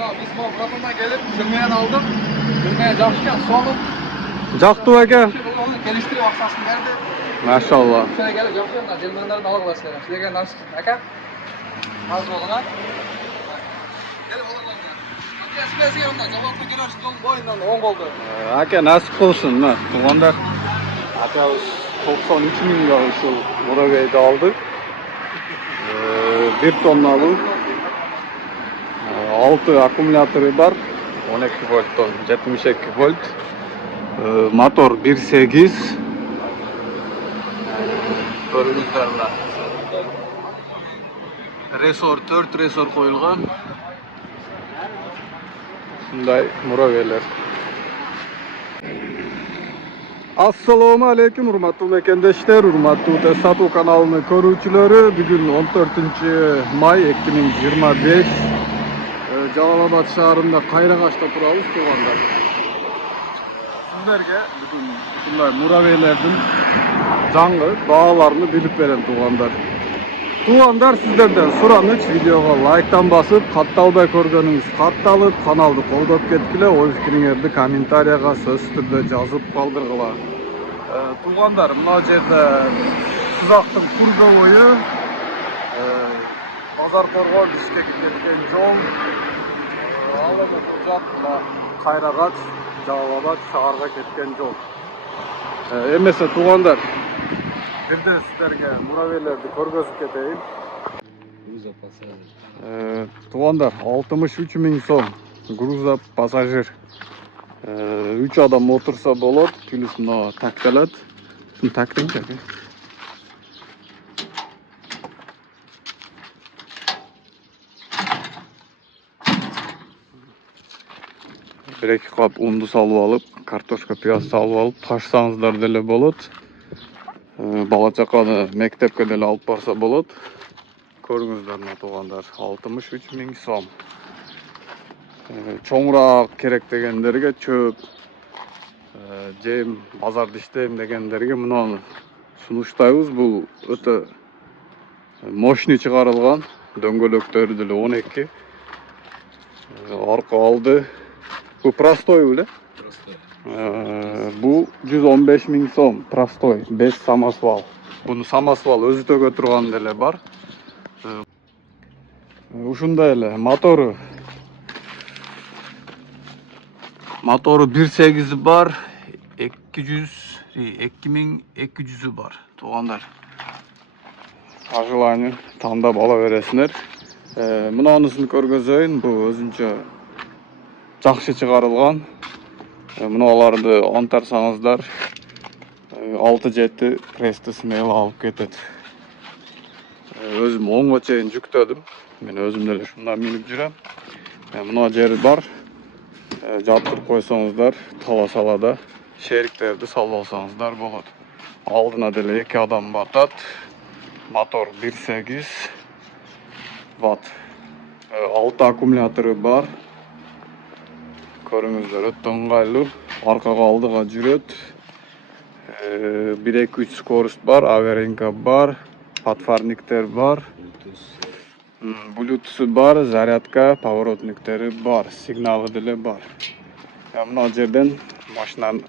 Biz bu Buradan gelip kırmayan aldım. Kırmayan yapmışken soğanın Жактуу эке. onu geliştirip aksasını verdi. Машалла. Şöyle gelip yapıyorum da jelmanlarını alıp başlayalım. Şuraya nasıl aka? Az olana. Gelip alalım ya. Eskisi yanında cevaplı güneş yolun boyundan 10 oldu. Aka насип кылсын, мына туугандар. Акабыз 93 миңге ушул Муравейди алдык. 1 тонналуу 6 аккумулятору бар. 12 вольттон 72 вольт. Мотор 1.8. Көрүңүздөр мына. Resor 4 resor коюлган. Мындай Muraveyler. Assalomu alaykum urmatli mekendeshler, urmatli Satu kanalını көрүүчүлөрү. Бүгүн 14-may 2025. Жалал-Абад шаарында Кайрагачта турабыз туугандар. Сиздерге бүгүн ушундай Muraveylerдин жаңы бааларын билип берем туугандар. Туугандар, сиздерден сураныч видеого лайктан басып, катталбай көргөнүңүз катталып, каналды колдоп кеткиле, ой пикириңерди комментарияга сөз түрдө жазып калдыргыла. Туугандар, мына жерде Сызактын Кургобою, Базар Коргоо Бишкекке кеткен жол, ал эми мына Кайрагач, Жалал-Абад шаарга кеткен жол. Эмесе туугандар, бирден сиздерге Muraveylerди көргөзүп кетейин. Туугандар, 63 миң сом груза пассажир. 3 адам отурса болот, плюс мына такталат. Тактеңчи. Бир-эки кап унду салып алып, картошка, пияз салып алып, ташсаңыздар деле болот. Бала чаканы мектепке деле алып барса болот. Көрүңүздөр мына туугандар, 63 миң сом. Чоңураак керек дегендерге, чөп, жем, базарда иштейм дегендерге мынаны сунуштайбыз. Бул өтө мощный чыгарылган, дөңгөлөктөрү деле 12. Арка алды. Бул простой беле? Бу 115 миң сом, простой, без самосвал. Буну самосвал өзү төгө турган деле бар. Ушундай эле мотору 1.8 бар, 2200 бар. Туугандар, по желанию тандап ала бересиңер. Мынаанысын көргөзөйүн, бул өзүнчө жакшы чыгарылган. Мыналарды антарсаңыздар 6-7 престі смело алып кетет. Өзүм оңго чейин жүктөдүм. Мен өзүм деле ушундан минип жүрөм. Мына жери бар. Жатырып койсоңуздар, тала-салада шериктерди салып алсаңыздар болот. Алдына деле 2 адам батат. Мотор 1.8 ватт. 6 аккумулятору бар. Көрүңүздөр, өтө ыңгайлуу. Аркага алдыга жүрөт. 1-2-3 скорость бар, аваринка бар, подфарниктер бар. Bluetooth бар, зарядка, поворотниктери бар, сигналы деле бар. Мына жерден машинанын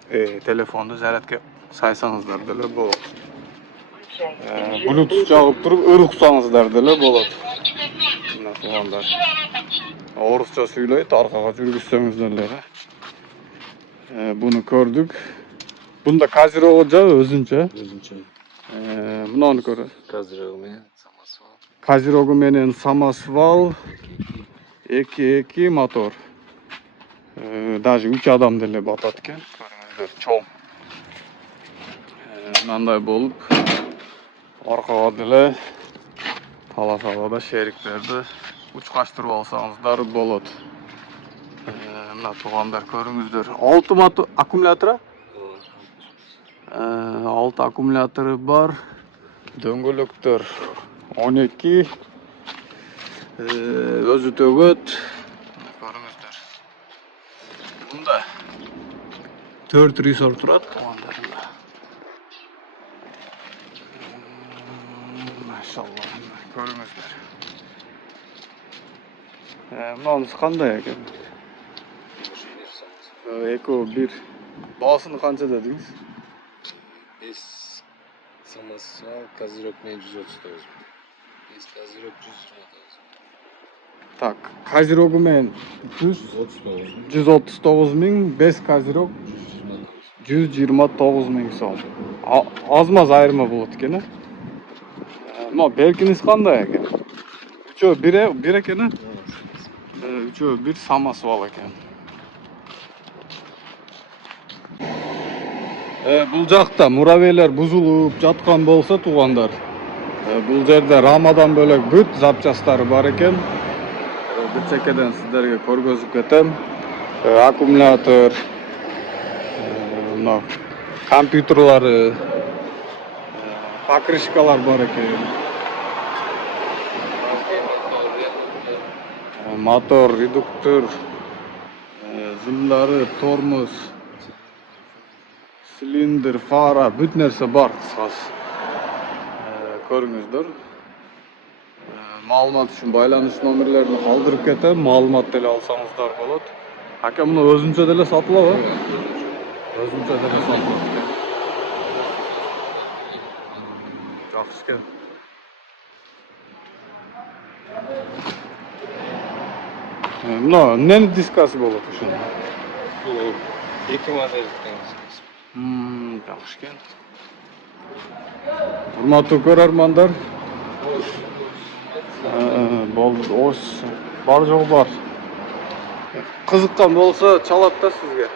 телефонду зарядка сайсаңыздар деле болот. Bluetooth жагып туруп, ырыксаңыздар деле болот. Мына туугандар. Орусча сүйлөйт, аркага жүргүзсөңүздөр деле. Буну көрдүк. Бунда Козерогу жабы өзүнчө. Мынаны көрө. Козерогу менен самосвал. 2 мотор. Даже 3 адам деле батат экен. Көрүңүздөр, чоң. Мындай болуп, аркага деле тала-салада шериктерди учкаштырып алсаңыздар болот. Мына туугандар, көрүңүздөр. 6 мотор аккумулятора? 6 аккумулятору бар. Дөңгөлөктөр 12. Өзү төгөт. Көрүңүздөр. Бунда 4 ресор турат туугандар. Машалла. Көрүңүздөр. Mınanысы кандай экен? Экөө бир. Баасыны канча дедиңиз? 5 самасы var. Kazirok ne 139. 5 Kazirok 129. Так, Козерогу менен 139 миң, 5 Козерог 129 миң сом. Аз-маз айырма болот экен, э? Мына беркиниз кандай экен? Үчөө бир экен, э? Үчөө бир самасы бар экен. Бул жакта муравейлер бузулуп жаткан болсо туугандар, бул жерде рамадан бөлөк бүт запчастары бар экен. Бычекеден сиздерге көргөзүп кетем. Аккумулятор, мына компьютерлары, покрышкалар бар экен. Мотор, редуктор, зымдары, тормоз, цилиндр, фара, бүт нерсе бар кыскасы. Көрүңүздөр. Маалымат үчүн байланыш номерлерин калтырып кетем, маалымат деле алсаңыздар болот. Ака муну өзүнчө деле сатылабы? Өзүнчө деле сатылат экен. Жакшы экен. Мына эмненин дискасы болот ушул? Bu 2 model ekan. Жакшы экен. Урматтуу көрөрмандар, болду, бар жол бар. Кызыккан болсо чалат да сизге.